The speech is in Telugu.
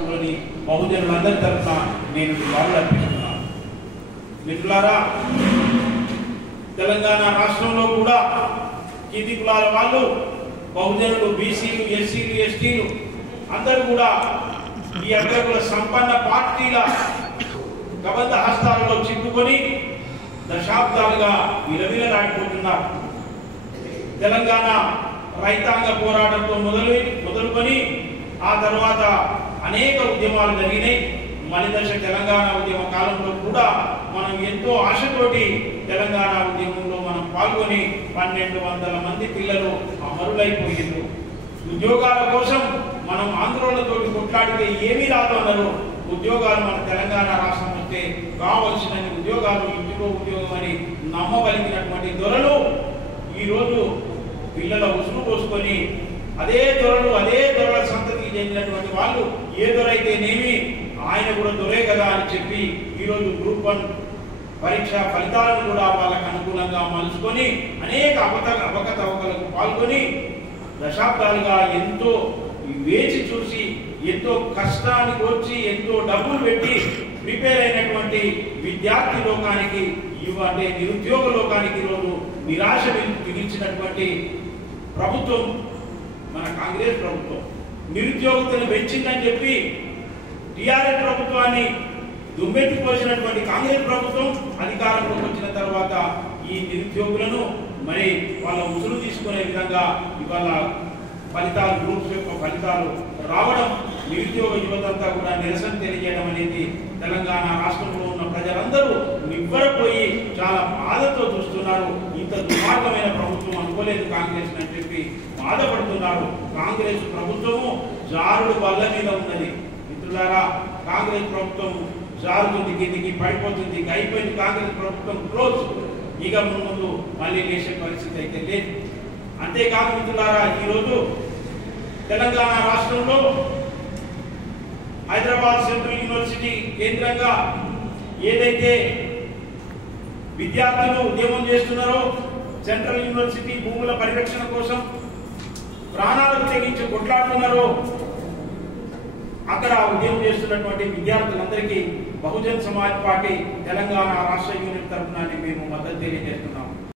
రాష్ట్రంలోని బహుజనులందరి తరఫున నేను నివాళులు అర్పిస్తున్నాను. మిత్రులారా, తెలంగాణ రాష్ట్రంలో కూడా కింది కులాల వాళ్ళు, బహుజనులు, బీసీలు, ఎస్సీలు, ఎస్టీలు అందరూ కూడా ఈ అగ్రకుల సంపన్న పార్టీల కబంధ హస్తాలలో చిక్కుకొని దశాబ్దాలుగా విలవిలలాడిపోతున్నారు. తెలంగాణ రైతాంగ పోరాటంతో మొదలుకొని ఆ తర్వాత అనేక ఉద్యమాలు జరిగినాయి. మలిదశ తెలంగాణ ఉద్యమ కాలంలో కూడా మనం ఎంతో ఆశతోటి తెలంగాణ ఉద్యమంలో మనం పాల్గొని 1200 మంది పిల్లలు అమరులైపోయిండ్రు. ఉద్యోగాల కోసం మనం ఆందోళనతో కొట్లాడితే ఏమీ రాదు అన్నారు. ఉద్యోగాలు మన తెలంగాణ రాష్ట్రం వస్తే కావలసిన ఉద్యోగాలు, ఇంటిలో ఉద్యోగం అని నమ్మగలిగినటువంటి దొరలు ఈరోజు పిల్లల ఉసురు పోసుకొని అదే దొరల సంతతికి చెందినటువంటి వాళ్ళు ఏ దొరైతేనేమి ఆయన కూడా దొరే కదా అని చెప్పి ఈరోజు గ్రూప్ 1 పరీక్ష ఫలితాలను కూడా వాళ్ళకు అనుకూలంగా మలుచుకొని అనేక అవకతవకలకు పాల్గొని దశాబ్దాలుగా ఎంతో వేచి చూసి ఎంతో కష్టానికి వచ్చి ఎంతో డబ్బులు పెట్టి ప్రిపేర్ అయినటువంటి విద్యార్థి లోకానికి అంటే నిరుద్యోగ లోకానికి ఈరోజు నిరాశ మిగిల్చినటువంటి ప్రభుత్వం మన కాంగ్రెస్ ప్రభుత్వం. నిరుద్యోగతను పెంచిందని చెప్పి టీఆర్ఎస్ ప్రభుత్వాన్ని దుమ్మెత్తిపోసినటువంటి కాంగ్రెస్ ప్రభుత్వం అధికారంలోకి వచ్చిన తర్వాత ఈ నిరుద్యోగులను మరి వాళ్ళ ఉసురు తీసుకునే విధంగా ఇవాళ ఫలితాలు, గ్రూప్స్ యొక్క ఫలితాలు రావడం, నిరుద్యోగ యువతంతా కూడా నిరసన తెలియజేయడం అనేది తెలంగాణ రాష్ట్రంలో ఉన్న ప్రజలందరూ నివ్వరపోయి చాలా బాధతో చూస్తున్నారు. ఇంత దుర్మార్గమైన ప్రభుత్వం అనుకోలేదు కాంగ్రెస్ అని చెప్పి బాధపడుతున్నారు. కాంగ్రెస్ ప్రభుత్వము జారుడు బల్ల మీద ఉన్నది. మిత్రులారా, కాంగ్రెస్ ప్రభుత్వం జారుతుంది, కిందికి పడిపోతుంది. ఇక అయిపోయింది కాంగ్రెస్ ప్రభుత్వం, క్లోజ్. ఇక ముందు మళ్ళీ లేచే పరిస్థితి అయితే లేదు. అంతేకాదు మిత్రులారా, ఈరోజు తెలంగాణ రాష్ట్రంలో హైదరాబాద్ సెంట్రల్ యూనివర్సిటీ కేంద్రంగా ఏదైతే విద్యార్థులు ఉద్యమం చేస్తున్నారో, సెంట్రల్ యూనివర్సిటీ భూముల పరిరక్షణ కోసం ప్రాణాలకు తెగించి కొట్లాడుతున్నారో, అక్కడ ఉద్యమం చేస్తున్నటువంటి విద్యార్థులందరికీ బహుజన్ సమాజ్ పార్టీ తెలంగాణ రాష్ట్ర యూనిట్ తరఫున మేము మద్దతు తెలియజేస్తున్నాం.